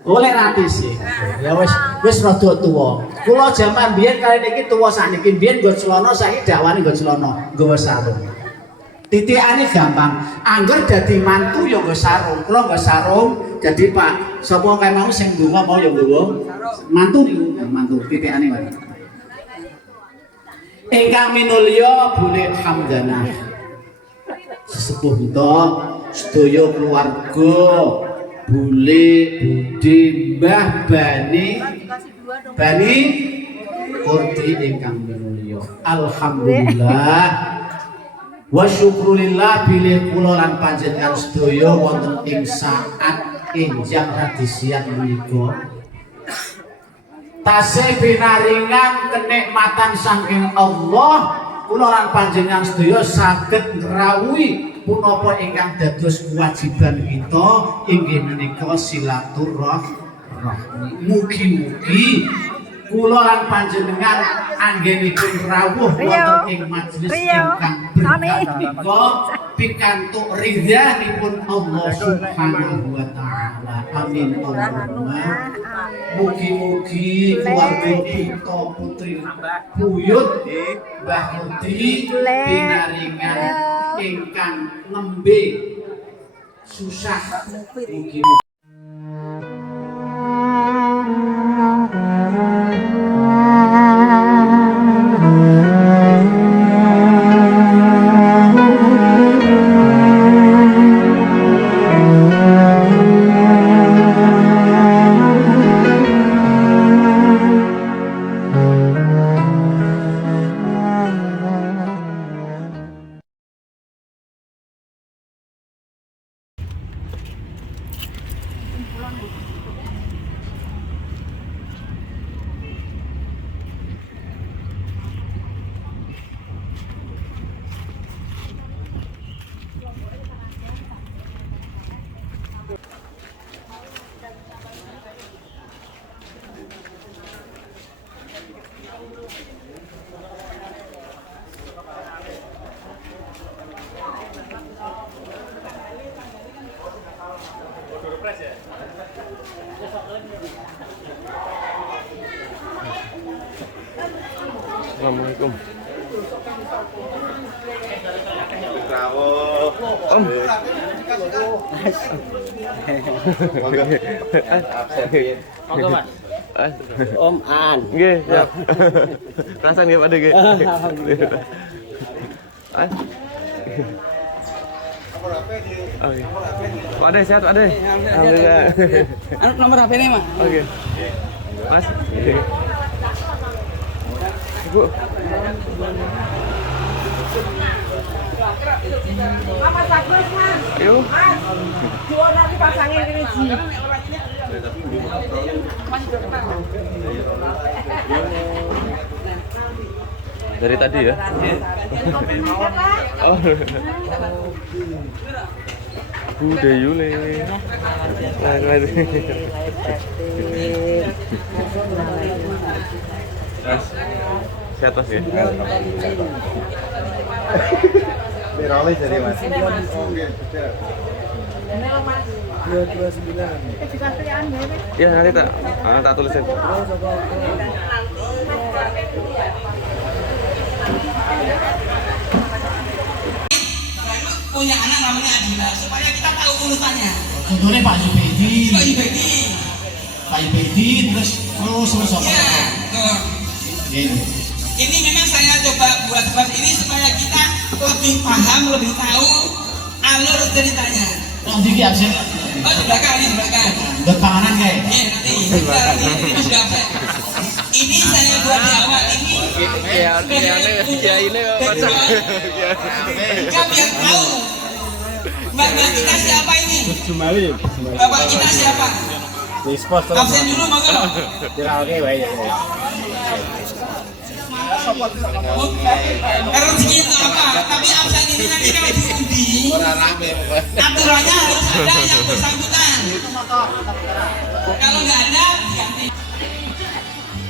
Oleh ratis sih. Ya wis rada tuwa. Kula jaman biyen kali niki tuwa sakniki biyen nggo celana saiki dawane nggo celana, nggawa sarung. Titikane gampang. Angger dadi mantu ya nggo sarung. Kula nggo sarung dadi Pak sapa kae mau sing ndonga mau ya nggawa mantu niku, mantu titikane wae. Ingkang minulya Bune Hamdanah. Sesepuh kita sedaya keluarga Bule, Budi, Mbah Bani Kurdi ingkang minulya. Alhamdulillah wa syukurillah bilih kula lan panjenengan sedaya wonten ing saat enjang radisian menika. Tasih pinaringan kenikmatan saking Allah, kula lan panjenengan sedaya saged ngrawuhi punapa ingkang dados kewajiban kita inggih menika silaturahmi. Mugi-mugi kula lan panjenengan anggenipun rawuh wonten ing majelis ingkang berkah menika pikantuk ridhanipun Allah Subhanahu wa taala. Amin Allahumma. Mugi-mugi keluarga kita putri buyut Mbah Mudi pinaringan ingkang nembe susah mugi-mugi. Assalamualaikum. Om. Om An. Nggih, siap. Rasan nggih Pak De nggih. Alhamdulillah. Oke. Pak De sehat Pak De. Alhamdulillah. Anu nomor HP ini, Mak. Oke. Mas. Ibu. Apa bagus, Mas? Yuk. Dua nanti pasangin ini, Ji. Dari tadi ya? Oh. Bude Yule. Mas, sehat Mas ya? Beralih dari Mas. 229. Iya nanti tak tulisin. Punya anak namanya Adila supaya kita tahu urutannya. Contohnya Pak Yubedi. Pak Yubedi. Pak Yubedi terus apa? Ya, tuh. Ini memang saya coba buat seperti ini supaya kita lebih paham, lebih tahu alur ceritanya. Oh, diki absen. Oh, di belakang, ini di belakang. Buat panganan kayak. Iya, nanti. Ini sudah apa? Ini saya buat di awal ini. Ya ini kocak. Kita biar tahu. Bapak kita siapa ini? Jumali. Bapak kita siapa? Dispos terus. Absen dulu, monggo. Diralke wae ya. Rezeki itu apa? Tapi absen ini nanti kalau diundi, aturannya harus ada yang bersangkutan. Kalau nggak ada, diganti.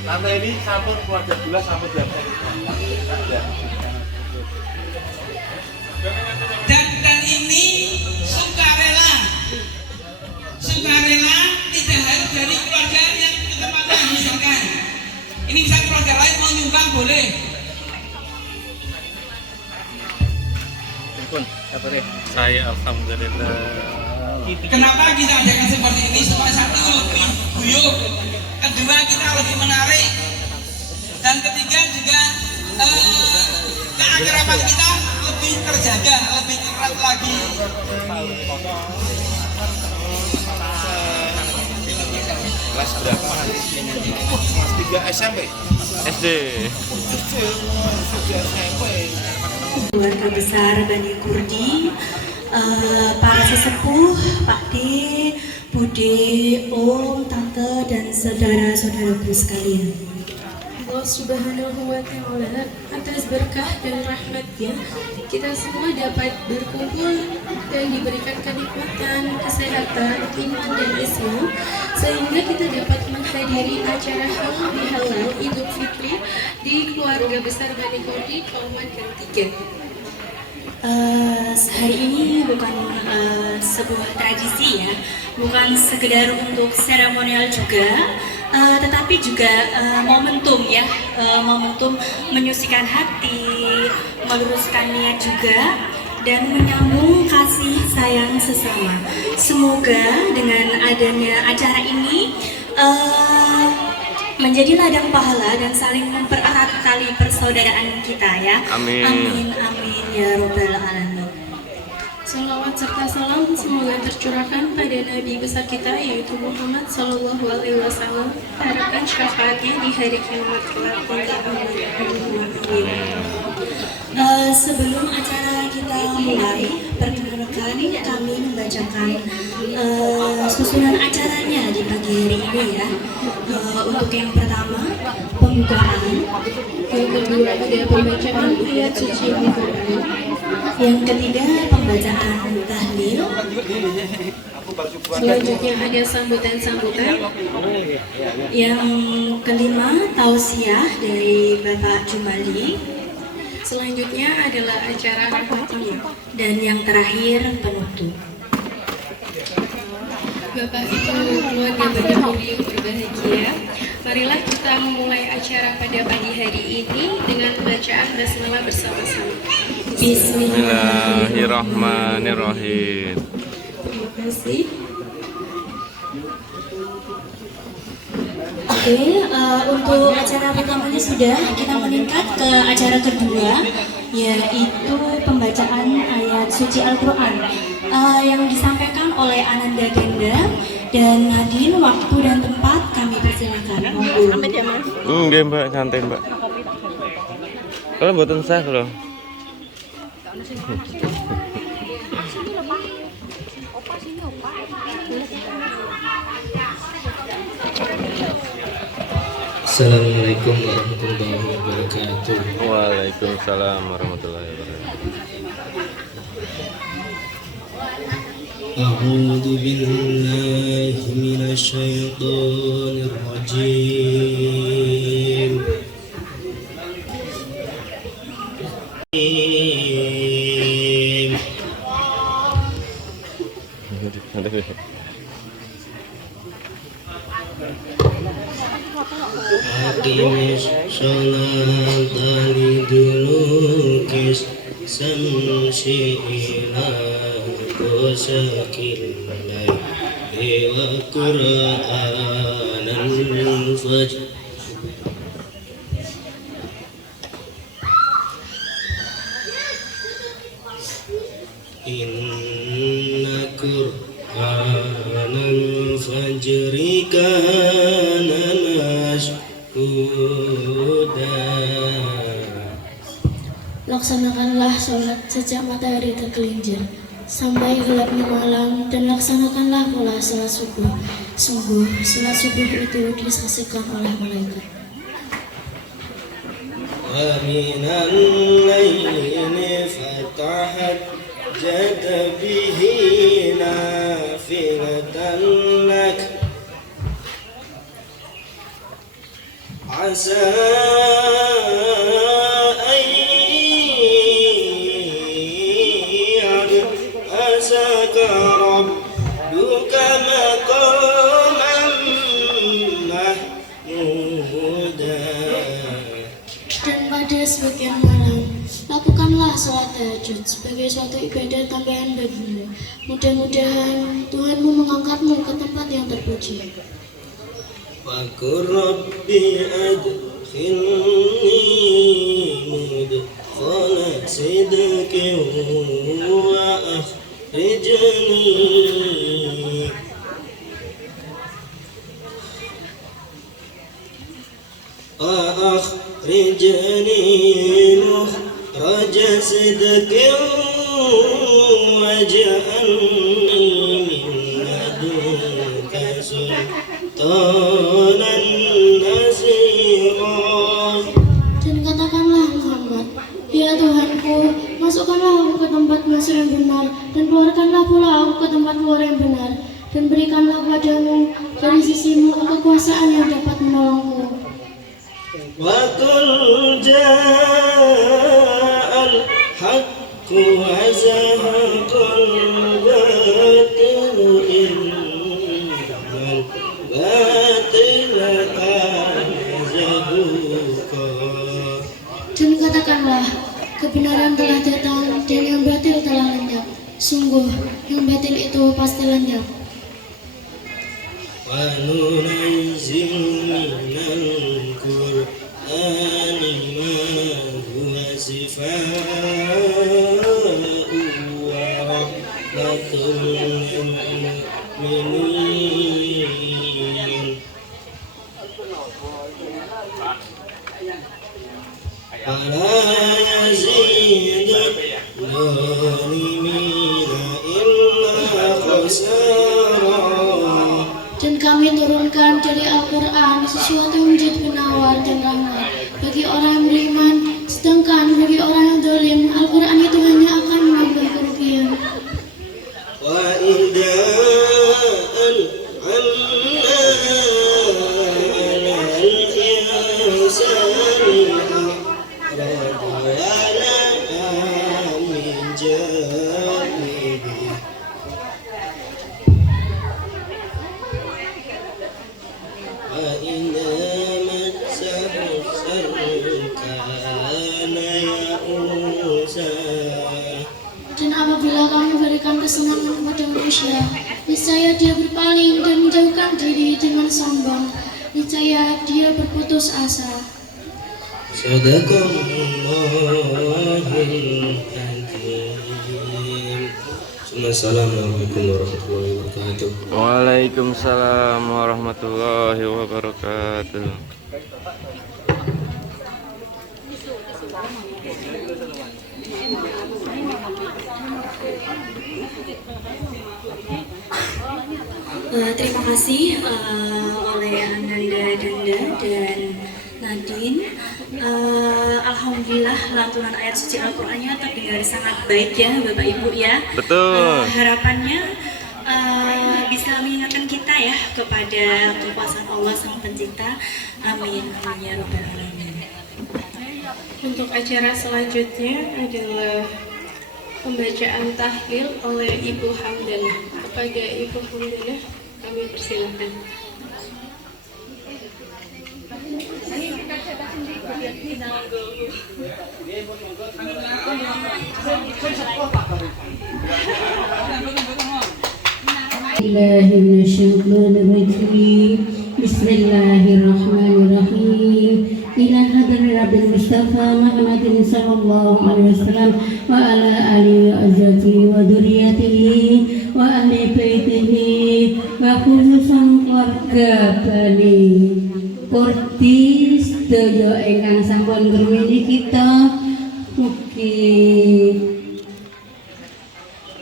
Lantai ini sampun keluarga gula sampun jam Dan ini sukarela tidak harus dari menumpang boleh. Saya alhamdulillah. Kenapa kita adakan seperti ini? Supaya satu lebih guyup, kedua kita lebih menarik, dan ketiga juga keakraban kita lebih terjaga, lebih erat lagi. Kelas berapa? Kelas 3 SMP. SD. Keluarga besar Bani Kurdi, para sesepuh, Pak D, Bude, Om, Tante, dan saudara-saudaraku sekalian. Allah Subhanahu wa Ta'ala, atas berkah dan rahmatnya kita semua dapat berkumpul dan diberikan kenikmatan, kesehatan, iman dan Islam, sehingga kita dapat menghadiri acara halal bihalal Idul Fitri di keluarga besar Bani Kurdi Kauman Gang 3. Hari ini bukan sebuah tradisi ya, bukan sekedar untuk seremonial juga, tetapi juga momentum ya, momentum menyucikan hati, meluruskan niat juga, dan menyambung kasih sayang sesama. Semoga dengan adanya acara ini menjadi ladang pahala dan saling mempererat tali persaudaraan kita ya. Amin. Amin, amin ya robbal alamin. Salawat serta salam semoga tercurahkan pada Nabi besar kita yaitu Muhammad Sallallahu Alaihi Wasallam. Harapkan syafaatnya di hari kiamat kelak. Sebelum acara kita mulai, perkenalkan kami membacakan susunan acaranya di pagi hari ini ya. Untuk yang pertama, pembukaan. Yang kedua ada pembacaan ayat suci Al-Quran. Yang ketiga, pembacaan tahlil. Selanjutnya ada sambutan-sambutan. Yang kelima, tausiah dari Bapak Jumali. Selanjutnya adalah acara rahmatiyah. Dan yang terakhir, penutup. Bapak Ibu keluarga Bani yang berbahagia, marilah kita memulai acara pada pagi hari ini dengan bacaan basmalah bersama-sama. Bismillahirrahmanirrahim. Terima kasih. Oke, untuk acara pertamanya sudah, kita meningkat ke acara kedua, yaitu pembacaan ayat suci Al-Quran yang disampaikan oleh Ananda Genda dan Nadine. Waktu dan tempat kami persilakan. Nggih, Mbak, santai, Mbak. Kalau mboten sah lho. Assalamualaikum warahmatullahi wabarakatuh. Waalaikumsalam warahmatullahi wabarakatuh. A'udzu billahi minasy syaithanir rajim. Aqimis sholata lidulukis samsi ila qasakil layli wa qur'anal fajr. Inna qur'anal fajri kana mashhuda. Laksanakanlah sholat sejak matahari tergelincir sampai gelapnya malam, dan laksanakanlah pula sholat subuh. Sungguh, sholat subuh itu disaksikan oleh malaikat. Wa minal laili fatahajjad bihi nafilatan lak asa asaka rabbuka maqaman mahmuda. lakukanlah sholat tahajud sebagai suatu ibadah tambahan bagimu. Mudah-mudahan Tuhanmu mengangkatmu ke tempat yang terpuji. وقل رب أدخلني مدخل صدق وأخرجني مخرج صدق واجعلني من لدنك سلطانا نصيرا. Dan katakanlah Muhammad, ya Tuhanku, masukkanlah aku ke tempat masuk yang benar, dan keluarkanlah pula aku ke tempat keluar yang benar, dan berikanlah padamu dari sisimu kekuasaan yang dapat menolongku. وقل جاء الحق وزهق الباطل إن الباطل كان زهوقا. Dan katakanlah, kebenaran telah datang dan yang batil telah lenyap. Sungguh, yang batil itu pasti lenyap. وننزل من القرآن ما هو شفاء ورحمة للمؤمنين ولا يزيد الظالمين إلا خسارا. Dan kami turunkan dari Al-Quran sesuatu yang menjadi penawar dan rahmat bagi orang yang beriman, sedangkan bagi orang yang zalim, Al-Quran itu hanya akan menambah kerugian. وإذا أنعمنا على الإنسان أعرض ونأى من جانبه وإذا مسه الشر كان يئوسا. Dan apabila kamu berikan kesenangan kepada manusia, niscaya dia berpaling dan menjauhkan diri dengan sombong. Niscaya dia berputus asa. Sadaqallahul Azim. Assalamualaikum warahmatullahi wabarakatuh. Waalaikumsalam warahmatullahi wabarakatuh. Terima kasih oleh Ananda Danda dan Nadine. Alhamdulillah lantunan ayat suci Al-Qur'annya terdengar sangat baik ya Bapak Ibu ya. Betul. Harapannya bisa mengingatkan kita ya kepada kekuasaan Allah Sang Pencipta. Amin. Amin ya Rabbal Alamin. Untuk acara selanjutnya adalah pembacaan tahlil oleh Ibu Hamdanah. Kepada Ibu Hamdanah kami persilakan. Bismillahirrahmanirrahim. Ila hadri Rabbil Mustafa Muhammadin sallallahu alaihi wasallam wa ala alihi wa azwajihi wa dzurriyyatihi wa ahli baitihi wa khususan keluarga Bani Purti sedaya ingkang sampun ngruweni kita, mugi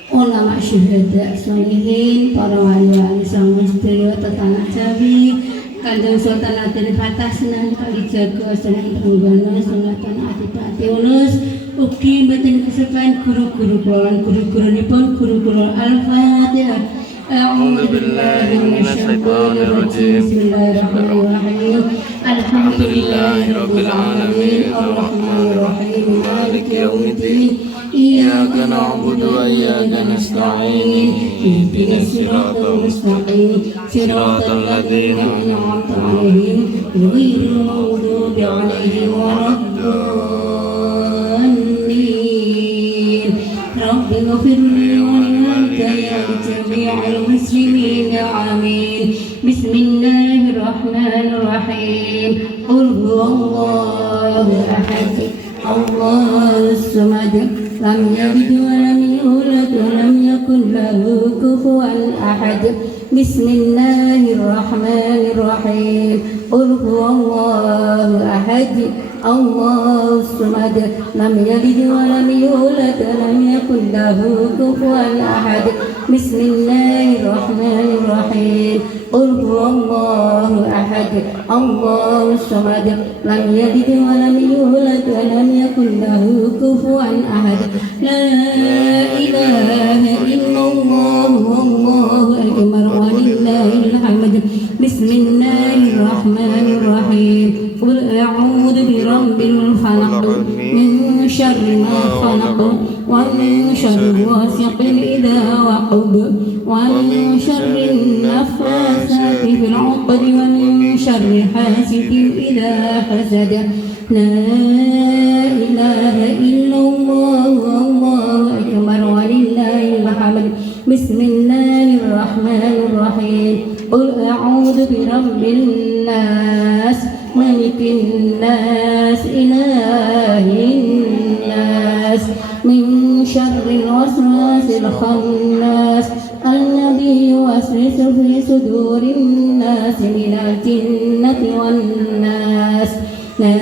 ulama syuhada sholihin, para wali-wali sang sedaya tetangga Jawi, Kanjeng Sultan Aden Fatah Senan Kalijaga Senan Trenggana Sunatan Ati Ulus, ugi mboten kesepan guru-guru kula lan guru-gurunipun guru-guru Al-Fatihah. A'udzu billahi minasyaitonir rajim. Bismillahirrahmanirrahim. Alhamdulillahirabbil alamin. Arrahmanir rahim. Maliki yaumiddin. Iyyaka na'budu wa iyyaka nasta'in. Ihdinas siratal mustaqim. Siratal ladzina an'amta 'alaihim ghairil maghdubi 'alaihim waladdallin. اغفر لي ولوالدي ولجميع المسلمين آمين. بسم الله الرحمن الرحيم. قل هو الله أحد الله الصمد لم يلد ولم يولد ولم يكن له كفوا أحد. بسم الله الرحمن الرحيم. قل هو الله أحد الله الصمد لم يلد ولم يولد ولم يكن له كفوا أحد. بسم الله الرحمن الرحيم. قل هو الله أحد الله الصمد لم يلد ولم يولد ولم يكن له كفوا أحد. لا إله إلا الله والله أكبر ولله الحمد. بسم الله الرحمن الرحيم. قل أعوذ برب الفلق من شر ما خلق ومن شر غاسق إذا وقب ومن شر النفاثات في العقد ومن شر حاسد إذا حسد. لا إله إلا الله والله أكبر ولله الحمد. بسم الله الرحمن الرحيم. قل أعوذ برب الناس ملك الناس إله الناس من شر الوسواس الخناس الذي يوسوس في صدور الناس من الجنة والناس. لا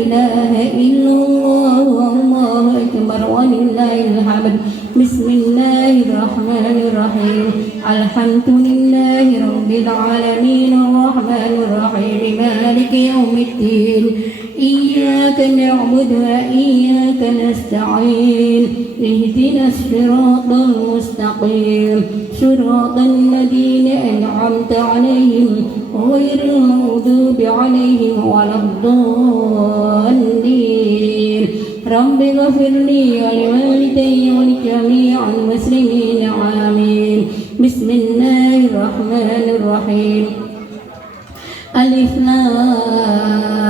إله إلا الله والله أكبر ولله الحمد. بسم الله الرحمن الرحيم. الحمد لله رب العالمين الرحمن الرحيم مالك يوم الدين إياك نعبد وإياك نستعين اهدنا الصراط المستقيم صراط الذين أنعمت عليهم غير المغضوب عليهم ولا الضالين. رب اغفر لي ولوالدي ولجميع المسلمين آمين. بسم الله الرحمن الرحيم. ألف لام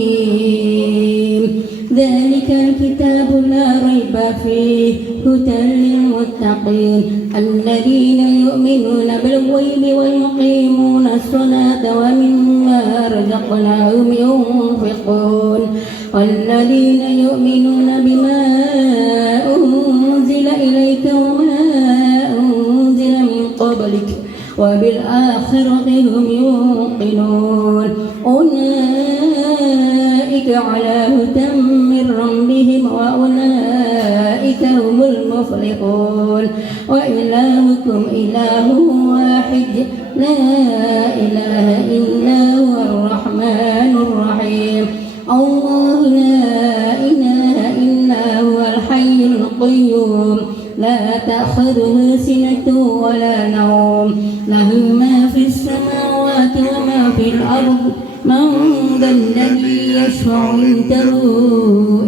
ميم ذلك الكتاب لا ريب فيه هدى للمتقين الذين يؤمنون بالغيب ويقيمون الصلاة ومما رزقناهم ينفقون والذين يؤمنون بما أنزل إليك وما أنزل من قبلك وبالآخرة هم يوقنون أولئك على هدى من ربهم وأولئك هم المفلحون. وإلهكم إله واحد لا إله إلا هو الرحمن الرحيم. الله لا إله إلا هو الحي القيوم لا تأخذه سنة ولا نوم له ما في السماوات وما في الأرض من ذا الذي يشفع عنده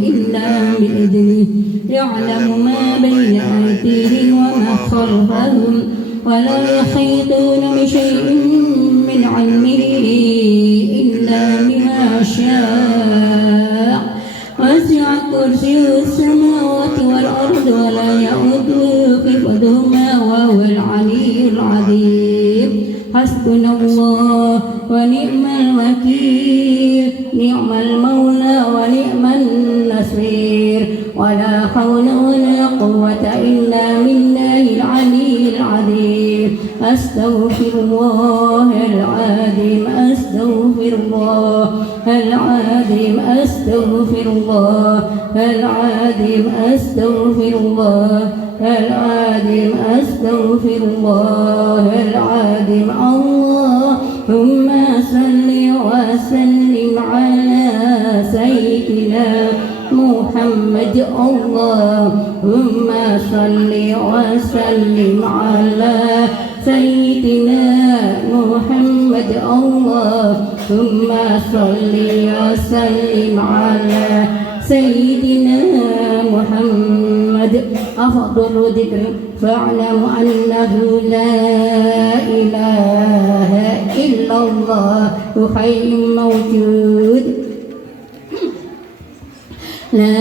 إلا بإذنه يعلم ما بين أيديهم وما خلفهم ولا يحيطون بشيء من علمه إلا بما شاء وسع كرسيه السماوات والأرض ولا يؤوده حفظهما وهو العلي العظيم. حسبنا الله ونعم الوكيل نعم المولى ونعم النصير ولا حول ولا قوة إلا بالله العلي العظيم. أستغفر الله العظيم أستغفر الله العظيم أستغفر الله العظيم أستغفر الله العظيم أستغفر الله العظيم. اللهم صل وسلم على سيدنا محمد. اللهم صل وسلم على سيدنا محمد. اللهم صل وسلم على سيدنا محمد. أفضل ذكر فاعلم أنه لا إله إلا الله حي موجود لا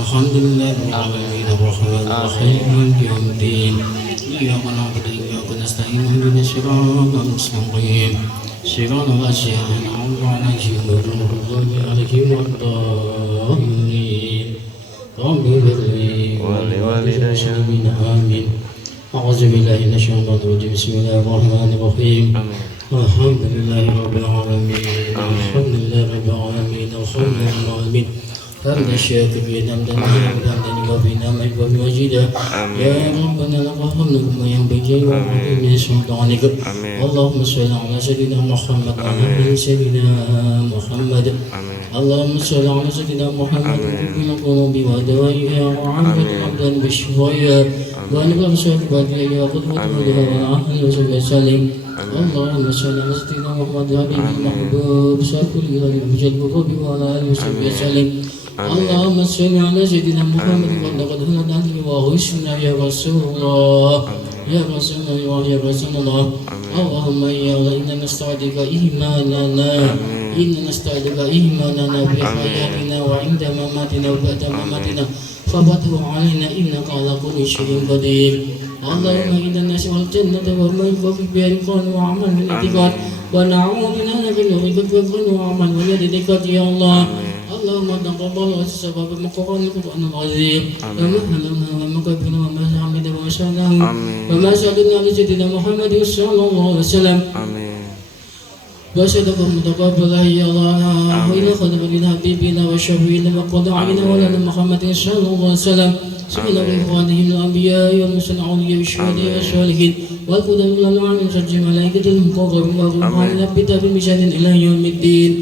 الحمد لله رب العالمين الرحمن الرحيم مالك يوم الدين إياك نعبد وإياك نستعين اهدنا الصراط المستقيم صراط الذين أنعمت عليهم غير المغضوب عليهم ولا الضالين رب اغفر لي ولوالدي آمين. أعوذ بالله من الشيطان الرجيم بسم الله الرحمن الرحيم الحمد لله رب العالمين الحمد لله رب العالمين الحمد لله رب العالمين حمد الشاكر حمدا حمدا وبنا مجد وجدا يا ربنا لك الحمد كما ينبغي وعلى من سلطانك اللهم صل على سيدنا محمد وعلى آل سيدنا محمد اللهم صل على سيدنا محمد من القلوب ودوائها وعافية الأبدان بالشفايا ونبغى صحبة يا قدوة والأهل وصحبه وسلم اللهم صل على سيدنا محمد حبيب المحبوب صافي الغالي المجد الرب وعلى آله وصحبه وسلم اللهم صل على سيدنا محمد وقد هدى وغشنا يا رسول الله يا رسول الله يا رسول الله اللهم يا الله إنا نستعدك إيماننا إنا نستعدك إيماننا في حياتنا وعند مماتنا وبعد مماتنا ففتح علينا إنك على كل شيء قدير اللهم إنا نسأل الجنة وما يوفق بها القول وعمل من الاعتقاد ونعوذ بك من الكفر وعمل من الاعتقاد يا الله اللهم تقبل سبب القرآن العظيم ومحلنا ومكبنا وما حمد وشانه وما سألنا لسيدنا محمد صلى الله عليه وسلم وصدقكم متقبلا يا الله وإلى خلق من حبيبنا وشفينا وقضى علينا ولنا محمد صلى الله عليه وسلم سبيل إخوانهم الأنبياء والمرسلين والشهداء والصالحين والقدر لنا عن شر ملائكة المقربين والروحان نبتا بمشهد إلى يوم الدين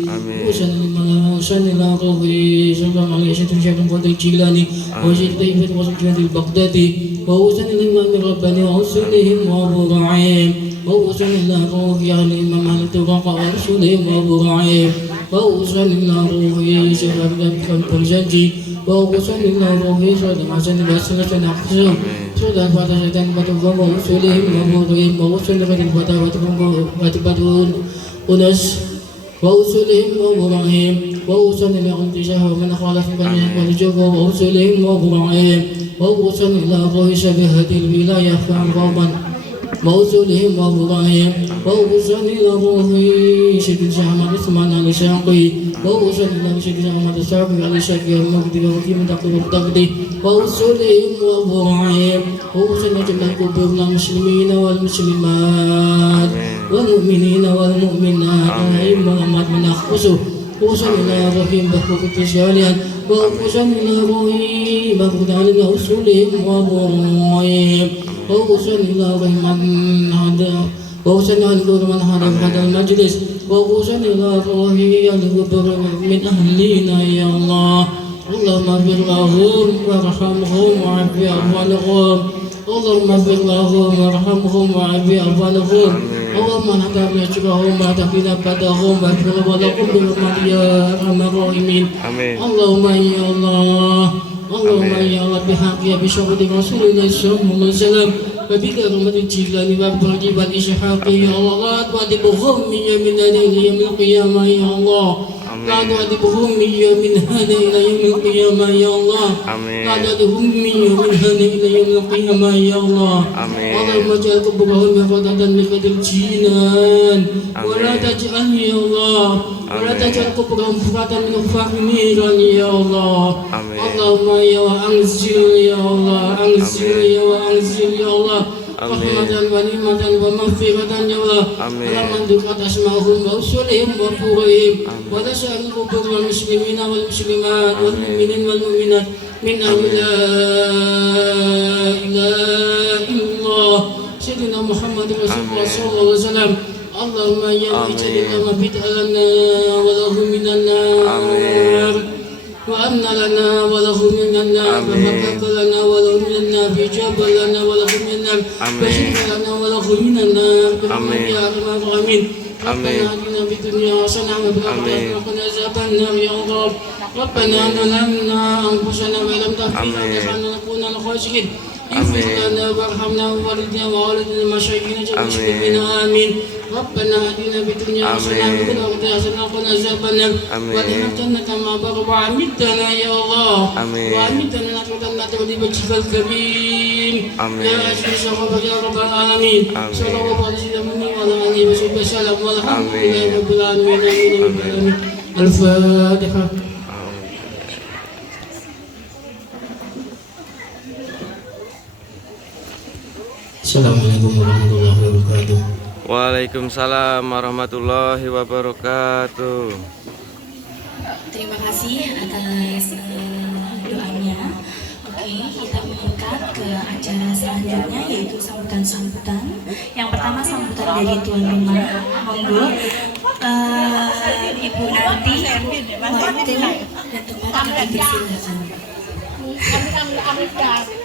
وسلم إلى روحي صلى الله عليه وسلم شيخ القدر الجيلاني وشيخ طيبة وسلم البغدادي ووسلم الإمام الرباني وأرسلهم وأبو رعيم ووصل إلى روحي على الإمام التراق ورسولهم وأبو رعيم ووصل إلى روحي شيخ البرجنجي ووصل إلى روحي صلى الله عليه وسلم أقسم صلى الله عليه وسلم ووصلهم وأبو رعيم ووصل إلى الفتاة أنس ووصلهم وأبو رعيم ووصل إلى عبد شهر من خالف والجوف ووصلهم وأبو رعيم ووصل إلى روحي شبيهة الولاية فأمرا موصولهم وأبراهيم ووصل إلى روحي شكل شهمة عثمان على شاقي ووصل إلى شكل شهمة الشاقي على شاقي المقدي وكيم تقوى التقدي ووصلهم وأبراهيم ووصل إلى جميع قبور المسلمين والمسلمات والمؤمنين والمؤمنات الأئمة والأموات من أخصه ووصل إلى روحهم بحقوق التشاليان ووصل إلى روحي بحقوق علم وصولهم وأبراهيم ووصل إلى من هذا ووصل إلى من هذا المجلس ووصل إلى روحي الغبر من أهلنا يا الله اللهم اغفر لهم وارحمهم وعافي أموالهم اللهم اغفر لهم وارحمهم وعافي أموالهم اللهم اهدهم يشرهم وتقنا بدهم واغفر ولهم برحمتك يا أرحم الراحمين اللهم يا الله اللهم يا الله بحق بشهود رسول الله صلى الله عليه وسلم وبكرامة الجيلان وبرد والإسحاق يا الله لا تعذبهم من هذا إلى يوم القيامة يا الله لا تعذبهم من هذا إلى يوم القيامة يا الله لا تعذبهم من هذا إلى يوم القيامة يا الله اللهم اجعل قبورهم مفردة لقدر الجنان ولا تجعل يا الله ولا تجعل قبورهم مفردة من الفقير يا الله اللهم يا أنزل يا الله أنزل يا وأنزل يا الله رحمة ونعمة ومغفرة يا الله اللهم ذكرت أسماءهم وأصولهم وفروعهم وتسأل قبور المسلمين والمسلمات والمؤمنين والمؤمنات من أهل لا إله إلا الله سيدنا محمد رسول الله صلى الله عليه وسلم اللهم يا اجعل لنا بدء لنا وله من النار وأن لنا وله من النار وفقك لنا وله من النار بجاب لنا وله من النار وشرك لنا وله من النار برحمتك يا أرحم الراحمين ربنا آتنا في الدنيا حسنة وفي الآخرة وقنا عذاب النار يا الله ربنا ظلمنا أنفسنا وإن لم تغفر لنا لنكونن من الخاسرين اغفر لنا وارحمنا ووالدنا ووالدنا المشايخين جميع المسلمين آمين ربنا آتنا في الدنيا حسنة وفي الآخرة حسنة وقنا عذاب النار وادخلنا الجنة مع أبرار وأمتنا يا الله وأمتنا نحن جنة ولوجهك الكريم يا أشفي شرفك يا رب العالمين صلى الله عليه وسلم وعلى آله وصحبه وسلم والحمد لله رب العالمين آمين. الفاتحة. Assalamualaikum warahmatullahi wabarakatuh. Waalaikumsalam warahmatullahi wabarakatuh. Terima kasih atas doanya. Oke, kita meningkat ke acara selanjutnya yaitu sambutan-sambutan. Yang pertama sambutan dari tuan rumah. Monggo Ibu Nanti, waktu dan tempat kami persilakan.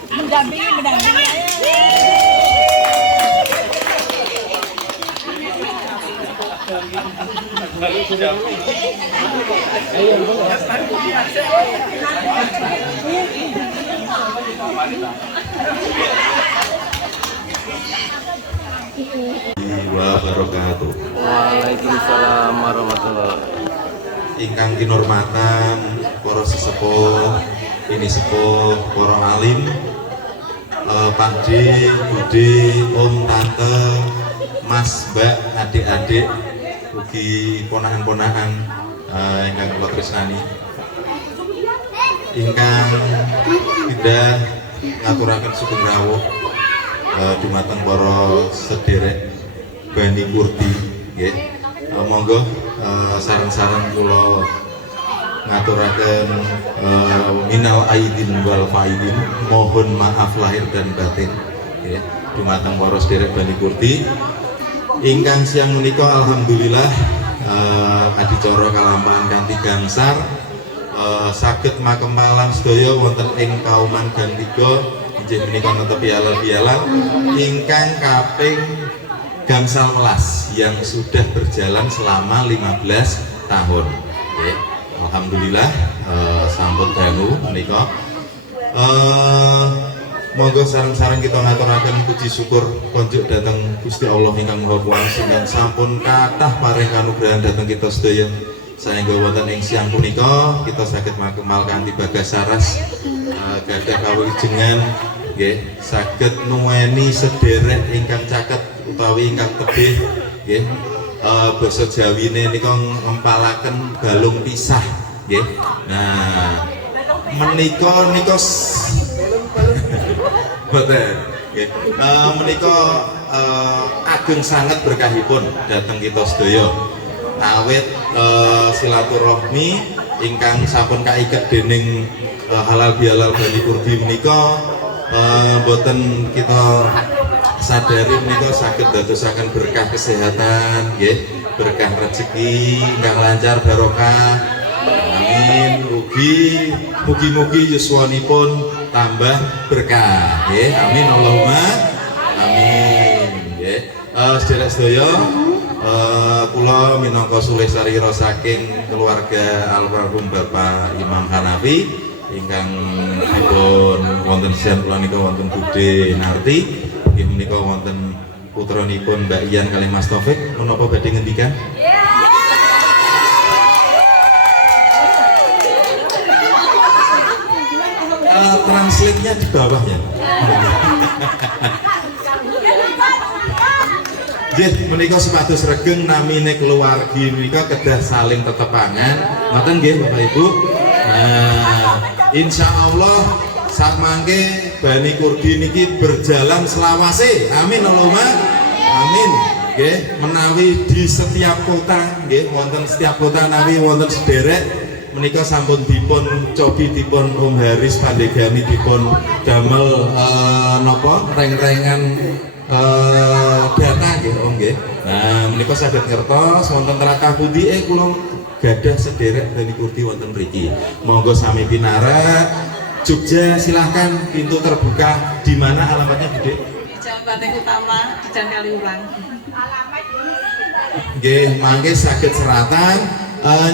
Mendampingi. Wabarakatuh. Waalaikumsalam warahmatullahi. Ingkang kinurmatan para sesepuh, ini sepuh, para alim, Pakde, Bude, Om, Tante, Mas, Mbak, adik-adik, ugi ponakan-ponakan ingkang kula tresnani. Ingkang tidak ngaturaken sugeng rawuh dumateng para sederek Bani Kurdi nggih. Monggo saran-saran kula ngaturaken minal aidin wal faidin, mohon maaf lahir dan batin nggih dumateng para sederek Bani Kurdi. Ingkang siang menika alhamdulillah adicara kalampahan kanthi gangsar saged makemalan sedaya wonten ing kauman gang 3 inggih menika netepi alal-bialan ingkang kaping gangsal welas yang sudah berjalan selama 15 tahun. Oke. Alhamdulillah sampun dangu menika. Monggo sareng-sareng kita ngaturaken puji syukur konjuk dhateng Gusti Allah ingkang Maha Kuwasa ingkang sampun kathah paring kanugrahan dhateng kita sedaya. Saengga wonten ing siang punika kita saged makemal kanthi bagas saras gadah kawijengan nggih saged nuweni sederek ingkang caket utawi ingkang tebih nggih basa Jawine nika ngempalaken balung pisah nggih. Nah menika boten nggih menika ageng sanget berkahipun dhateng kita sedaya awit silaturahmi ingkang sampun kaiket dening halal bihalal Bani Kurdi menika boten kita sadari menika saged dadosaken berkah kesehatan nggih berkah rezeki ingkang lancar barokah amin mugi-mugi yuswanipun tambah berkah nggih amin Allahumma amin nggih sedherek sedaya kula minangka sulih sarira saking keluarga almarhum Bapak Imam Hanafi ingkang dipun wonten siang kula nika wonten Bude Narti inggih menika wonten putranipun Mbak Ian kalih Mas Taufik menapa badhe ngendikan? Translate-nya di bawahnya. Nggih menika supados regeng namine keluargi menika kedah saling tetepangan ngoten nggih Bapak Ibu. Nah insyaallah samangke Bani Kurdi niki berjalan selawase amin Allahumma amin nggih menawi di setiap kota nggih wonten setiap kota nawi wonten sederek menika sampun dipun cobi dipun Om Haris Pandegani dipun damel napa reng-rengan data nggih Om nggih. Nah menika saged ngertos wonten trakah pundi kula gadah sederek Bani Kurdi wonten mriki. Monggo sami pinarak Jogja silahkan pintu terbuka. Di mana alamatnya Gede? Di Jalan Banteng Utama di Jalan Kaliurang. Nggih mangke saged seratan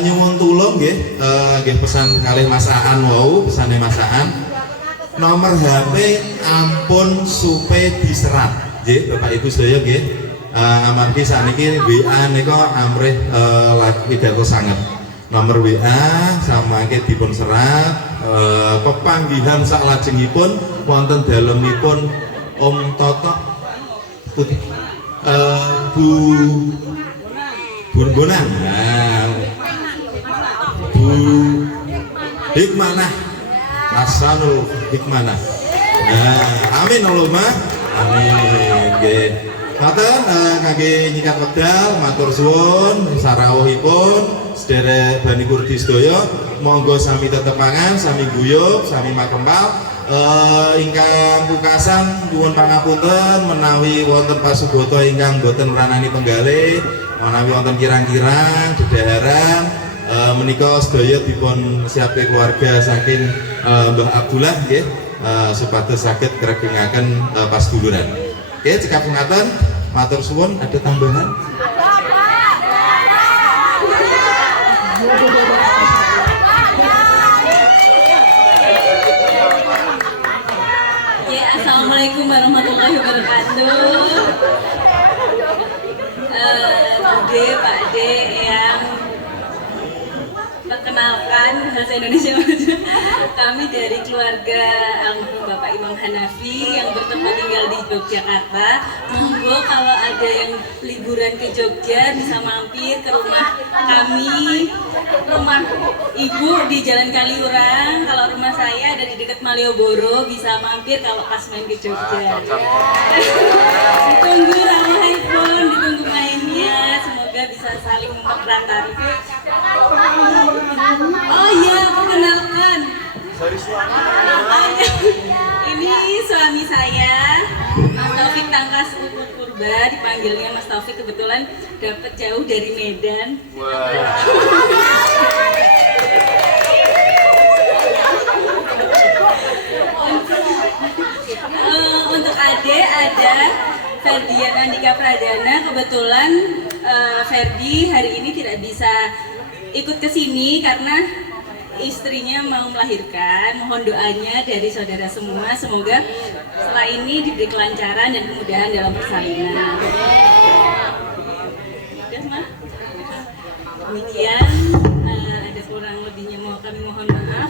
nyuwun tulung nggih nggih pesan kalih Mas Aan wau pesane Mas Aan nomor HP ampun supe diserat nggih Bapak Ibu sedaya nggih amargi saniki WA nika amrih pidato sanget. Nomor WA samangke dipun serat pepanggihan saklajengipun wonten dalemipun Om Toto Putih Bu Bonang. Nah, Bu Hikmanah Hasanul Hikmanah. Nah, amin Allahumma amin. Nggih. Ngoten kangge nyikat wedal matur suwun sarawuhipun sederek Bani Kurdi sedaya monggo sami tetepangan, sami guyub, sami makempal. Ingkang pungkasan nyuwun pangapunten menawi wonten pasubata ingkang boten ranani penggalih, menawi wonten kirang-kirang dedaharan menika sedaya dipun siapke keluarga saking Mbah Abdullah nggih supados saged ngregengaken pasduluran. Oke, cekap ngaten, matur suwun, ada tambahan? Ya, assalamualaikum warahmatullahi wabarakatuh. Bude, Pak De, yang perkenalkan bahasa Indonesia. Kami dari keluarga almarhum Bapak Imam Hanafi yang bertempat tinggal di Yogyakarta. Monggo kalau ada yang liburan ke Jogja bisa mampir ke rumah kami, rumah Ibu di Jalan Kaliurang. Kalau rumah saya ada di dekat Malioboro, bisa mampir kalau pas main ke Jogja. Ditunggu ramahipun, ditunggu mainnya. Semoga bisa saling mempererat. Oh iya, perkenalkan. Ini suami saya, Mas Taufik Tangkas Purba, dipanggilnya Mas Taufik, kebetulan dapat jauh dari Medan. Untuk Ade ada Ferdian Andika Pradana. Kebetulan Ferdi hari ini tidak bisa ikut ke sini karena istrinya mau melahirkan. Mohon doanya dari saudara semua, semoga setelah ini diberi kelancaran dan kemudahan dalam persalinan. Demikian, ada kurang lebihnya kami mohon maaf.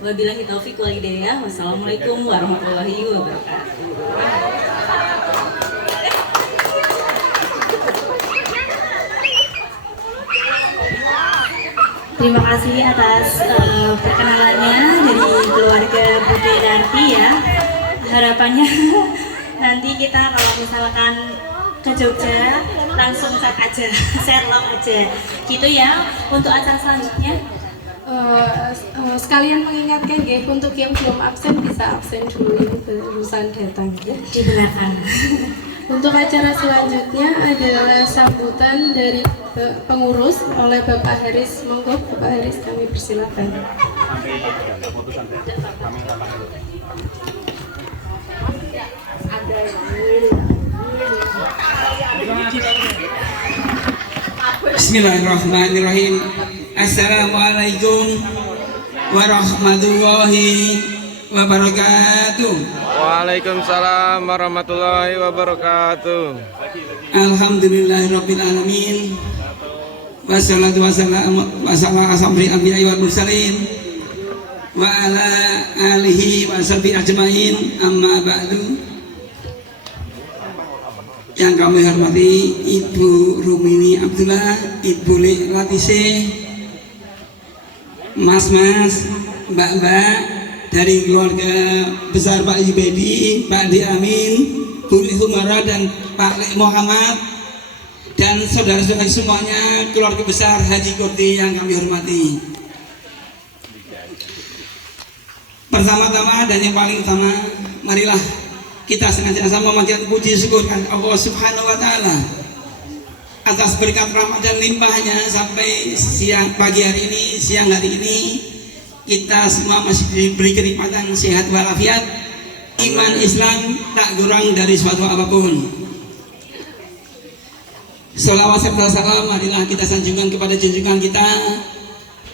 Wabillahi taufiq wal hidayah. Wassalamualaikum warahmatullahi wabarakatuh. Terima kasih atas perkenalannya dari keluarga Bude nanti ya. Harapannya nanti kita kalau misalkan ke Jogja langsung chat aja, Sherlock aja, gitu ya. Untuk acara selanjutnya sekalian mengingatkan ya, untuk yang belum absen bisa absen dulu, yang barusan datang ya. Di belakang. Untuk acara selanjutnya adalah sambutan dari pengurus oleh Bapak Haris. Monggo Bapak Haris, kami persilakan. Bismillahirrahmanirrahim. Assalamualaikum warahmatullahi wabarakatuh. Waalaikumsalam warahmatullahi wabarakatuh. Alhamdulillahirabbil alamin. Wassalatu wassalamu ala asyrofil anbiya'i wal mursalin wa ala alihi wa sahbihi ajmain. Amma ba'du. Yang kami hormati Ibu Rumini Abdullah, Ibu Latise, Mas-mas, Mbak-mbak dari keluarga besar Pak Yubedi, Pak Di Amin, Bu Humara dan Pak Lek Muhammad, dan saudara-saudara semuanya keluarga besar Haji Kurdi yang kami hormati. Pertama-tama dan yang paling utama, marilah kita senantiasa memanjatkan puji syukur Allah Subhanahu wa Ta'ala atas berkat rahmat dan limpahnya sampai pagi hari ini, siang hari ini kita semua masih diberi kenikmatan sehat walafiat, iman Islam tak kurang dari suatu apapun. Salawat serta salam marilah kita sanjungkan kepada junjungan kita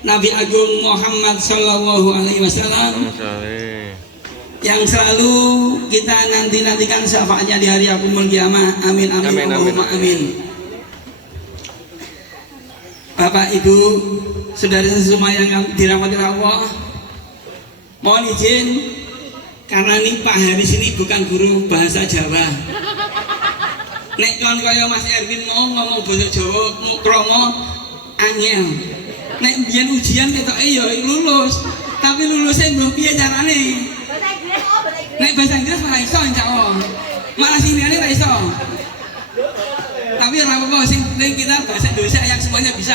Nabi Agung Muhammad Sallallahu Alaihi Wasallam, yang selalu kita nantikan syafaatnya di hari yaumul qiyamah. Amin amin Allahumma amin. Bapak Ibu, saudara semua yang dirahmati Allah, mohon izin karena ini Pak Haris ini bukan guru bahasa Jawa. Nek kon kaya Mas Erwin mau ngomong bahasa Jawa kromo angel. Nek biyen ujian ketoke ya lulus, tapi lulusnya mbok piye carane? Nek bahasa Inggris malah iso insyaallah. Malah siniane ra iso. Tapi ora apa-apa, sing penting kita bahasa Indonesia yang semuanya bisa.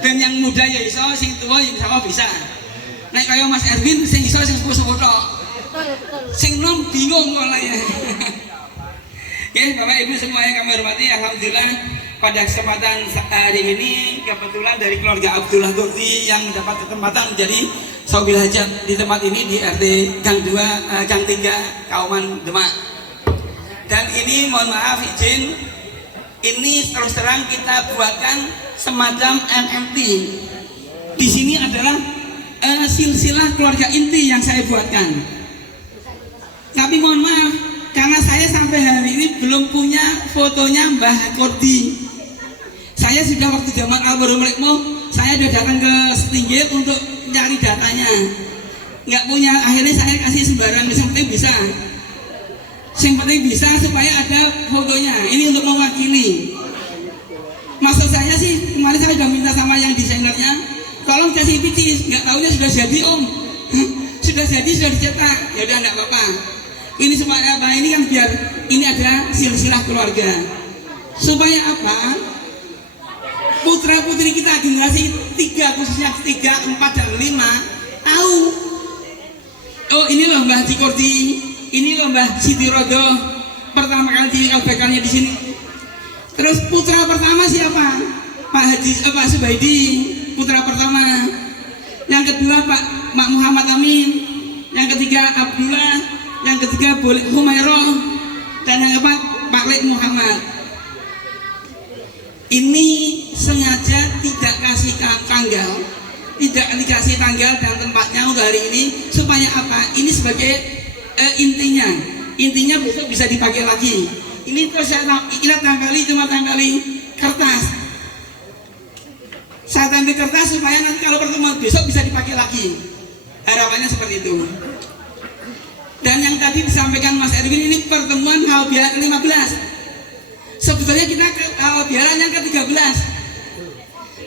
Dan yang muda ya iso, sing tua ya insyaallah bisa. Nek kaya Mas Erwin sing iso sing sepuh-sepuh tok. Sing nom bingung malah ya. Oke, Bapak Ibu semua yang kami hormati, alhamdulillah pada kesempatan hari ini kebetulan dari keluarga Abdullah Turti yang mendapat kesempatan menjadi Sobil Hajat di tempat ini di RT Gang 2, Gang 3, Kauman Demak. Dan ini mohon maaf izin, ini terus terang kita buatkan semacam MMT. Di sini adalah silsilah keluarga inti yang saya buatkan. Tapi mohon maaf, karena saya sampai hari ini belum punya fotonya Mbah Kordi. Saya sudah waktu zaman almarhum Lekmo, saya sudah datang ke Setinggil untuk mencari datanya. Nggak punya, akhirnya saya kasih sembarang, yang penting bisa. Yang penting bisa supaya ada fotonya. Ini untuk mewakili. Maksud saya sih, kemarin saya sudah minta sama yang desainernya, tolong kasih picis, nggak tahunya sudah jadi om. Sudah jadi, sudah dicetak, ya udah nggak apa-apa. Ini supaya apa? Ini kan biar ini ada silsilah keluarga. Supaya apa? Putra putri kita generasi 3 khususnya 3, 4 dan 5 tahu. Oh ini loh Mbah Cikordi, ini loh Mbah Siti Rodo pertama kali di LBK-nya di sini. Terus putra pertama siapa? Pak Haji Pak Subaidi, putra pertama. Yang kedua Pak Muhammad Amin. Yang ketiga Abdullah. Yang ketiga Boleh Humairah. Dan yang keempat Pak Lek Muhammad. Ini sengaja tidak kasih tanggal, tidak dikasih tanggal dan tempatnya untuk hari ini supaya apa? Ini sebagai intinya besok bisa dipakai lagi. Ini terus saya tanggali cuma tanggali kertas. Saya tampil kertas supaya nanti kalau pertemuan besok bisa dipakai lagi. Harapannya seperti itu. Dan yang tadi disampaikan Mas Erwin ini pertemuan Halbiah 15. Sebetulnya kita biaran yang ke-13.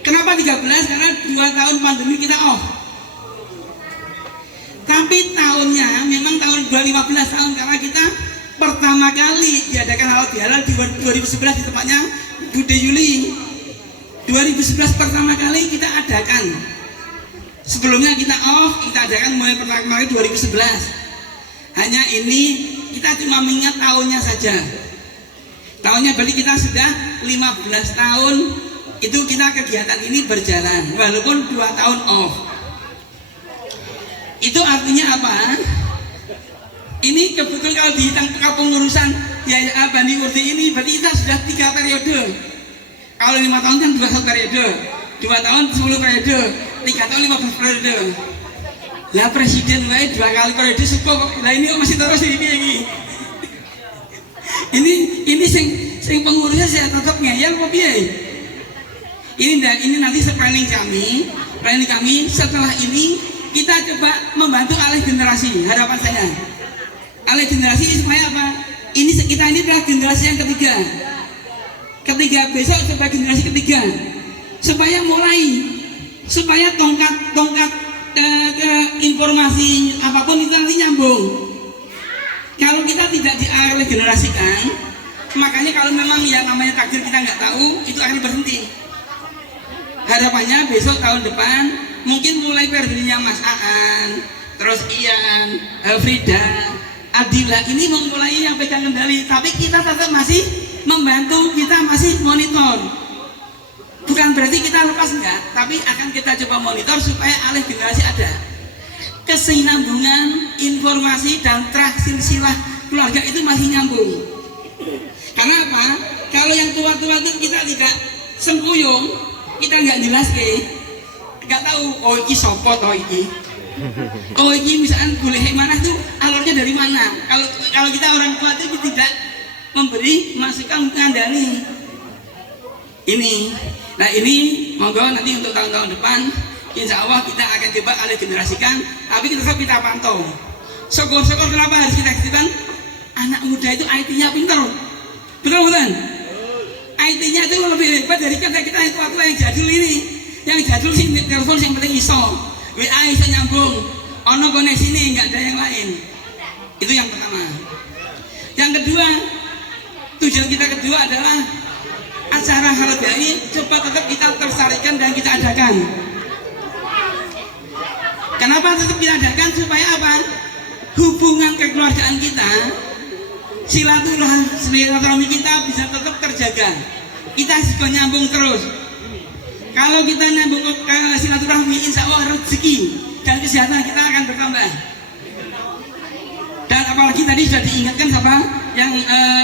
Kenapa 13? Karena 2 tahun pandemi kita off. Tapi tahunnya memang tahun 2015 tahun karena kita pertama kali diadakan halal bihalal di 2011 di tempatnya Bude Yuli. 2011 pertama kali kita adakan. Sebelumnya kita off, kita adakan mulai pertama kali 2011. Hanya ini kita cuma mengingat tahunnya saja. Tahunnya berarti kita sudah 15 tahun itu kita kegiatan ini berjalan walaupun 2 tahun off. Itu artinya apa? Ini kebetulan kalau dihitung kepengurusan Yaya Bani Urdi ini berarti kita sudah 3 periode. Kalau 5 tahun kan 2 periode, 2 tahun 10 periode, 3 tahun 15 periode. Lah presiden wae 2 kali periode cukup. Lah ini masih terus ini. Ini sing pengurusnya saya tetap ngeyel apa piye? Ini nanti planning kami setelah ini kita coba membantu alih generasi. Harapan saya alih generasi supaya apa? Kita ini adalah generasi yang ketiga besok coba generasi ketiga supaya supaya tongkat informasi apapun itu nanti nyambung. Kalau kita tidak dialih generasikan, makanya kalau memang yang namanya takdir kita nggak tahu, itu akan berhenti. Harapannya besok tahun depan mungkin mulai periodenya Mas Aan, terus Ian, Frida, Adila ini memulai yang pegang kendali, tapi kita tetap masih membantu, kita masih monitor. Bukan berarti kita lepas enggak, tapi akan kita coba monitor supaya alih generasi ada. Kesinambungan informasi dan silsilah keluarga itu masih nyambung. Karena apa? Kalau yang tua-tua itu kita tidak sempuyung, kita nggak jelas nggak tahu oh iki sopo toh iki. Oh ini misalkan boleh mana tuh alurnya dari mana? Kalau kita orang tua itu tidak memberi masukan mengandani ini. Nah ini monggo nanti untuk tahun-tahun depan insya Allah kita akan coba alih generasikan, tapi tetap kita pantau. Syukur-syukur kenapa harus kita aktifkan? Anak muda itu IT-nya pintar, betul bukan? IT-nya itu lebih hebat dari kita yang tua-tua yang jadul ini. Yang jadul sih telepon yang penting iso, WA iso nyambung, ono koneksi ini nggak ada yang lain. Itu yang pertama. Yang kedua, tujuan kita kedua adalah acara halal ini coba tetap kita tersaringkan dan kita adakan. Kenapa tetap kita adakan? Supaya apa? Hubungan kekeluargaan kita, silaturahmi kita bisa tetap terjaga. Kita juga nyambung terus. Kalau kita nyambung ke silaturahmi, insya Allah rezeki dan kesehatan kita akan bertambah. Dan apalagi tadi sudah diingatkan siapa yang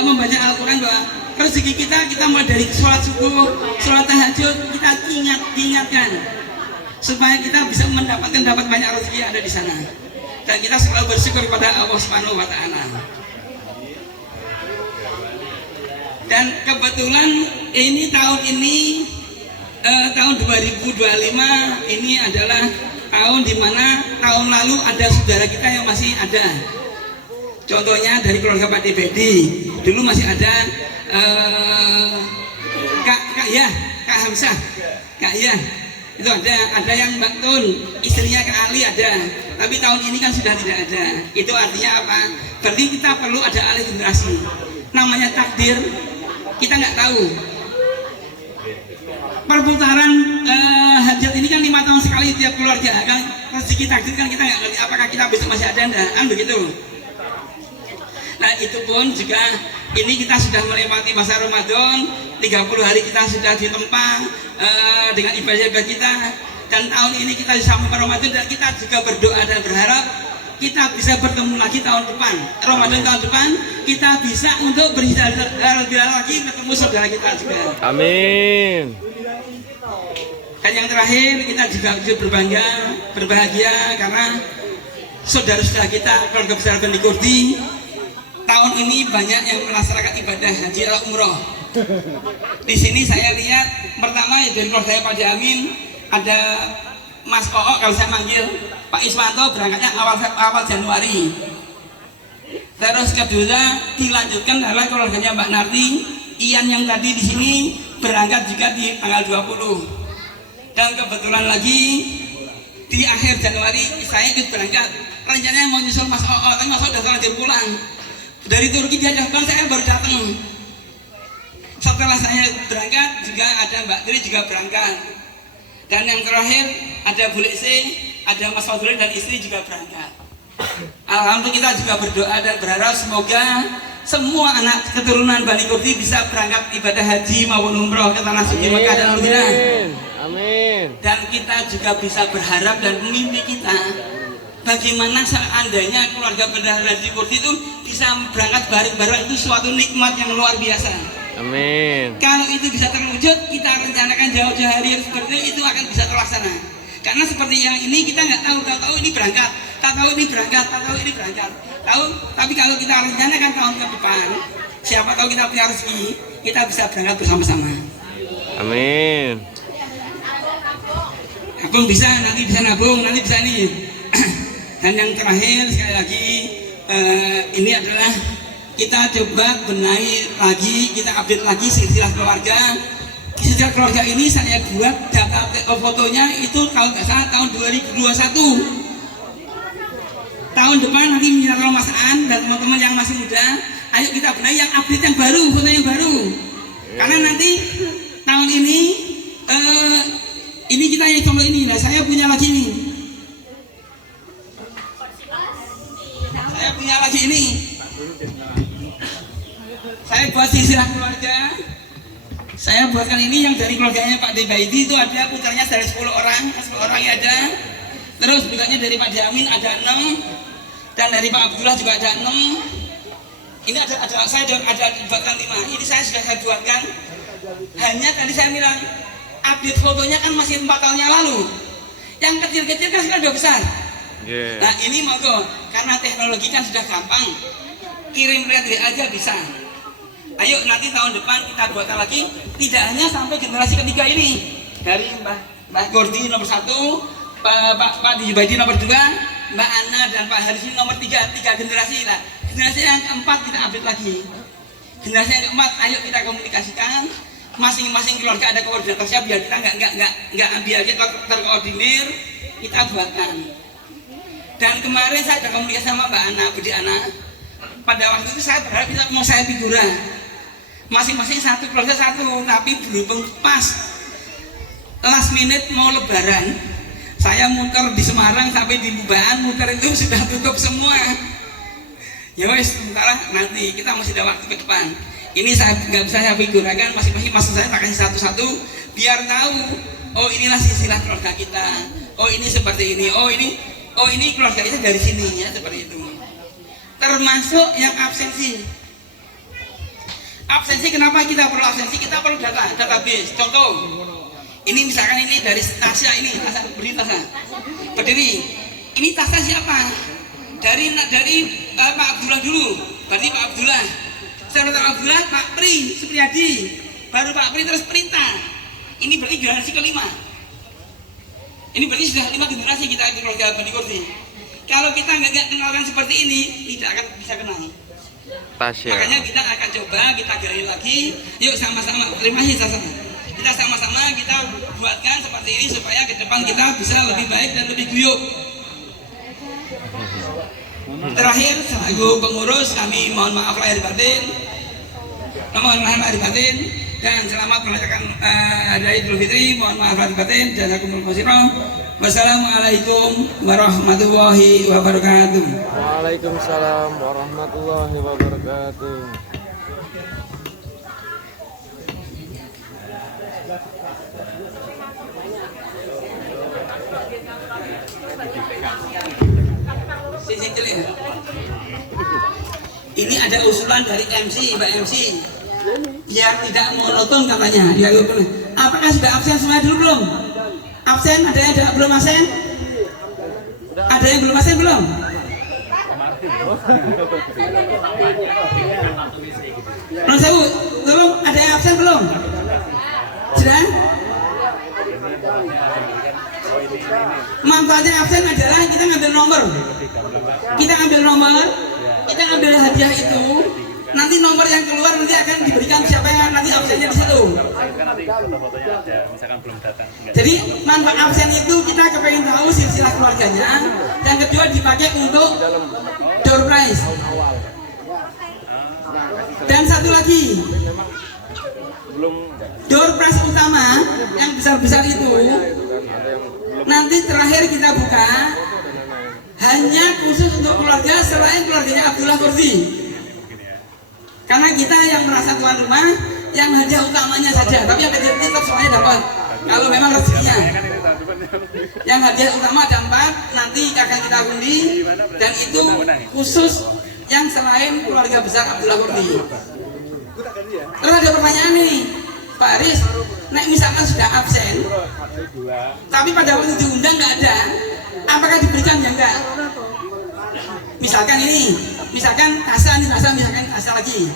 membaca Al-Quran bahwa rezeki kita mulai dari sholat subuh, sholat tahajud, kita diingatkan supaya kita bisa dapat banyak rezeki yang ada di sana. Dan kita selalu bersyukur kepada Allah Subhanahu wa Ta'ala. Dan kebetulan ini tahun tahun 2025 ini adalah tahun dimana tahun lalu ada saudara kita yang masih ada. Contohnya dari keluarga Pak Debedi, dulu masih ada Kak Hamzah, Kak Yah, itu ada yang Mbak Tun, istrinya Kak Ali ada. Tapi tahun ini kan sudah tidak ada. Itu artinya apa? Berarti kita perlu ada alih generasi. Namanya takdir, kita nggak tahu. Perputaran hajat ini kan 5 tahun sekali tiap keluarga. Kan rezeki takdir kan kita nggak ngerti apakah kita besok masih ada enggak, kan begitu. Nah itu pun juga ini kita sudah melewati masa Ramadan, 30 hari kita sudah ditempa dengan ibadah-ibadah kita. Dan tahun ini kita sampai Ramadan dan kita juga berdoa dan berharap kita bisa bertemu lagi tahun depan, Ramadan tahun depan kita bisa untuk beribadah lagi bertemu saudara kita juga. Amin. Dan yang terakhir kita juga bisa berbangga, berbahagia karena saudara-saudara kita keluarga besar Bani Kurdi tahun ini banyak yang melaksanakan ibadah haji atau umroh. Di sini saya lihat pertama dari keluarga Pak Jamin ada Mas Oo, kalau saya manggil Pak Iswanto berangkatnya awal Januari. Terus kedua dilanjutkan adalah keluarganya Mbak Narti, Ian yang tadi di sini berangkat juga di tanggal 20. Dan kebetulan lagi di akhir Januari saya ikut berangkat. Rencananya mau nyusul Mas Oo, tapi Mas Oo sudah terlanjur pulang. Dari Turki dia jauh, saya baru datang. Setelah saya berangkat juga ada Mbak Tri juga berangkat. Dan yang terakhir ada Bu Lese, ada Mas Fadli dan istri juga berangkat. Alhamdulillah kita juga berdoa dan berharap semoga semua anak keturunan Bani Kurdi bisa berangkat ibadah haji maupun umroh ke tanah suci Mekah dan Madinah. Amin. Dan kita juga bisa berharap dan mimpi kita bagaimana seandainya keluarga Bani Kurdi itu bisa berangkat bareng-bareng, itu suatu nikmat yang luar biasa. Amin. Kalau itu bisa terwujud, kita rencanakan jauh-jauh hari seperti itu akan bisa terlaksana. Karena seperti yang ini kita nggak tahu ini berangkat, tahu ini berangkat, tahu ini berangkat. Tapi kalau kita rencanakan tahun ke depan, siapa tahu kita punya rezeki, kita bisa berangkat bersama-sama. Amin. Nabung bisa, nanti bisa nabung, nanti bisa nih. Dan yang terakhir sekali lagi ini adalah kita coba benahi lagi, kita update lagi silsilah keluarga. Silsilah keluarga ini saya buat data fotonya itu kalau nggak salah tahun 2021. Tahun depan nanti minta tolong Mas An dan teman-teman yang masih muda, ayo kita benahi yang update yang baru, foto yang baru. Karena nanti tahun ini kita yang contoh ini. Nah saya punya lagi nih. Saya punya lagi ini. Saya buat silsilah keluarga. Saya buatkan ini yang dari keluarganya Pak Debaidi itu ada putranya dari 10 orang, 10 orangnya ada. Terus berikutnya dari Pak Jamin ada 6 dan dari Pak Abdullah juga ada 6. Ini ada saya ada buatkan 5. Ini saya buatkan. Hanya tadi saya bilang update fotonya kan masih 4 tahun yang lalu. Yang kecil-kecil kan sudah besar. Yeah. Nah ini monggo, karena teknologi kan sudah gampang, kirim lewat WA aja bisa. Ayo nanti tahun depan kita buatkan lagi, tidak hanya sampai generasi ketiga ini, dari Mbak Gordi nomor 1, Pak Dijibadi nomor 2, Mbak Ana dan Pak Haris ini nomor 3 generasi lah. Generasi yang keempat kita update lagi. Generasi yang keempat, ayo kita komunikasikan, masing-masing keluarga ada koordinatornya biar kita nggak ambil aja terkoordinir, kita buatkan. Dan kemarin saya ada komunikasi sama Mbak Ana, Budi Ana. Pada waktu itu saya berharap kita mau saya figura, masing-masing satu keluarga satu, tapi belum pas. Last minute mau Lebaran, saya muter di Semarang sampai di Bubahan, muter itu sudah tutup semua. Ya wes, sementara nanti kita masih ada waktu ke depan. Ini saya nggak bisa saya figurakan, masing-masing maksud saya tak kasih satu-satu biar tahu. Oh inilah silsilah keluarga kita. Oh ini seperti ini. Oh ini keluarga kita dari sini ya seperti itu. Termasuk yang absensi. Absensi kenapa kita perlu absensi? Kita perlu database. Contoh, ini misalkan ini dari Tasya ini, Tasya berdiri. Ini Tasya siapa? Dari Pak Abdullah dulu. Berarti Pak Abdullah. Setelah Pak Abdullah, Pak Pri Supriyadi. Baru Pak Pri terus perintah. Ini berarti generasi kelima. Ini berarti sudah 5 generasi kita di keluarga Bani Kurdi. Kalau kita nggak kenalkan seperti ini, tidak akan bisa kenal. Tasya. Makanya kita akan coba, kita gali lagi. Yuk sama-sama, terima kasih sama-sama. Kita sama-sama kita buatkan seperti ini supaya ke depan kita bisa lebih baik dan lebih guyup. Terakhir, selaku pengurus kami mohon maaf lahir batin, dan selamat merayakan Hari Idul Fitri. Mohon maaf lahir batin dan jazakumullahu khairan. Wassalamualaikum warahmatullahi wabarakatuh. Waalaikumsalam warahmatullahi wabarakatuh. Ini ada usulan dari MC, Mbak MC, biar tidak monoton katanya. Ya, apakah sudah absen semua dulu belum? Absen? Ada yang belum absen? Ada yang belum absen belum? Non sewu, tolong ada yang absen belum? Sudah? Manfaatnya absen adalah kita ngambil nomor. Kita ambil hadiah itu. Nanti nomor yang keluar nanti akan diberikan siapa yang nanti absennya di situ. Jadi manfaat absen itu kita kepengen tahu silsilah keluarganya. Yang kedua dipakai untuk door prize. Dan satu lagi, door prize utama yang besar-besar itu nanti terakhir kita buka hanya khusus untuk keluarga selain keluarganya Abdullah Kurdi. Karena kita yang merasa tuan rumah, yang hadiah utamanya saja, tapi yang kecil tetap semuanya dapat. Kalau memang rezekinya. Yang hadiah utama ada 4, nanti akan kita undi, dan itu khusus yang selain keluarga besar Abdullah Kurdi. Terus ada pertanyaan nih, Pak Aris, nek misalkan sudah absen, tapi pada waktu diundang nggak ada, apakah diberikan ya enggak? Misalkan misalkan Asa lagi.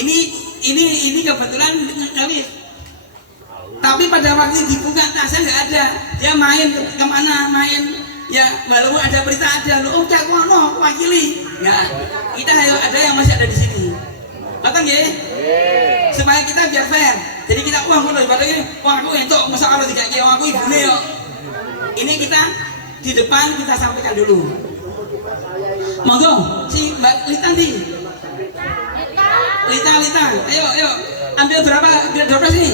Ini kebetulan kali. Tapi pada waktu dibuka Asa nggak ada, dia main kemana? Ya walaupun ada berita ada, lo cak wono wakili. Nggak, kita ada yang masih ada di sini. Betul ya? Supaya kita biar fair. Jadi kita uang mulai pada ini, aku entuk masa kalau tidak aku ibune yo. Ini kita di depan kita sampaikan dulu. Monggo si Mbak Lita nih. Lita, ayo, ambil berapa? Ambil 12 ini.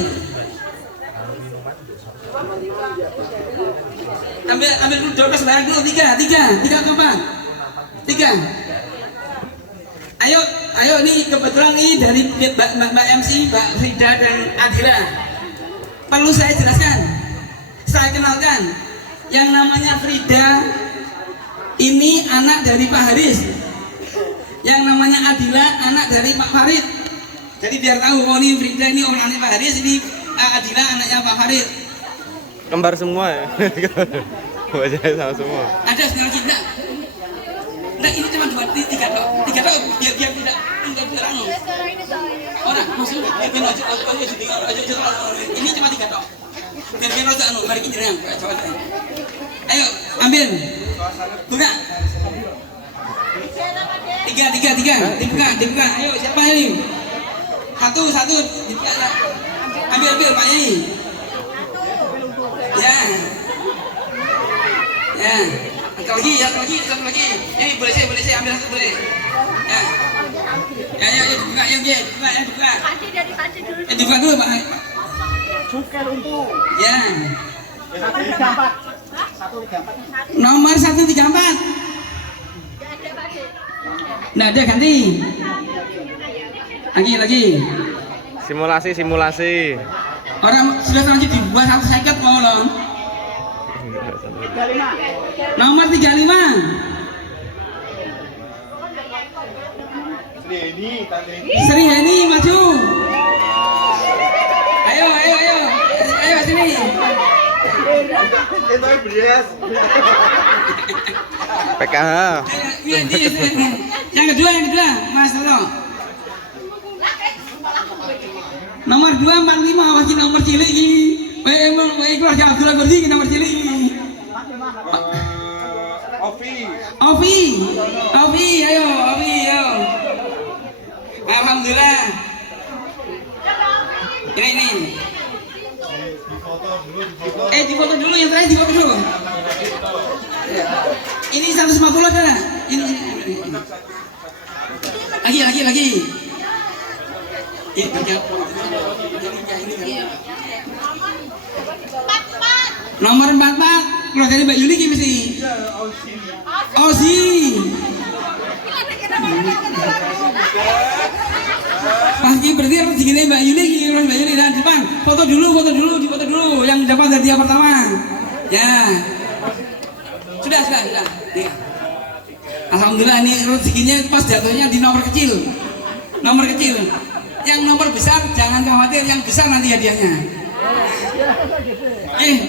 Ambil 12 barang dulu, 3 apa? 3. Ayo nih kebetulan nih dari Mbak MC, Mbak Frida dan Adila. Perlu saya jelaskan, saya kenalkan, yang namanya Frida ini anak dari Pak Haris, yang namanya Adila anak dari Pak Farid. Jadi biar tahu, oh ini Frida ini orang anak Pak Haris, ini Adila anaknya Pak Farid. Kembar semua ya. Wajahnya sama semua. Ada sekali lagi enggak? Enggak, ini cuma tiga tok biar tidak anu. Orang maksud ini cuma 3 tok. Biar rasa anu, mari kita yang coba. Ayo, ambil. Buka. 3 dibuka. Ayo, siapa ini? Satu dibuka. Ambil Pak Yai. Ya. Satu lagi. Ini boleh saya ambil satu boleh. Ya. Ya, dibuka, dibuka. Dibuka dulu, Pak. Ya. Nomor 134. Nggak ada, ganti. Lagi. Simulasi. Orang sudah terlanjur dibuat 150 mau loh. Nomor 35. Sri Heni maju. Ayo sini. PKH. Yang kedua Mas Toto. Nomor 245 masih nomor cilik iki. Keluarga Abdullah Gordi nomor cilik iki. Ovi, ayo. Alhamdulillah. Ini. Difoto dulu yang terakhir difoto dulu. Ini 150 ada. Ini. Lagi. Ini nomor 44 keluar dari Mbak Yuli ki mesti. Ozi. Pasti berarti harus digini Mbak Yuli dan depan. Foto dulu yang dapat hadiah pertama. Ya. Sudah. Ya. Alhamdulillah ini rezekinya pas jatuhnya di nomor kecil. Yang nomor besar jangan khawatir, yang besar nanti hadiahnya.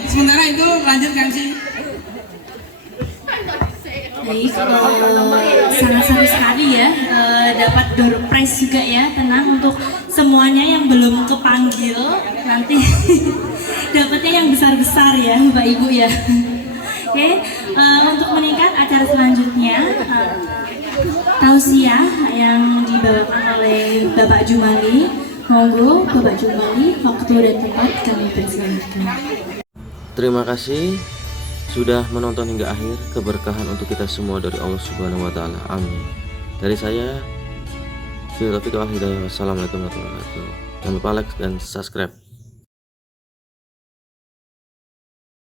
Sementara itu lanjutkan sih. Baik, sangat seru sekali ya, dapat door prize juga ya. Tenang untuk semuanya yang belum kepanggil nanti dapatnya yang besar-besar ya Bapak Ibu ya. Oke, untuk meningkat acara selanjutnya tausiah yang dibawakan oleh Bapak Jumali. Monggo Bapak Jumali, waktu dan tempat kami persilahkan. Terima kasih sudah menonton hingga akhir. Keberkahan untuk kita semua dari Allah Subhanahu wa taala. Amin. Dari saya, Wassalamualaikum warahmatullahi wabarakatuh. Jangan lupa like dan subscribe.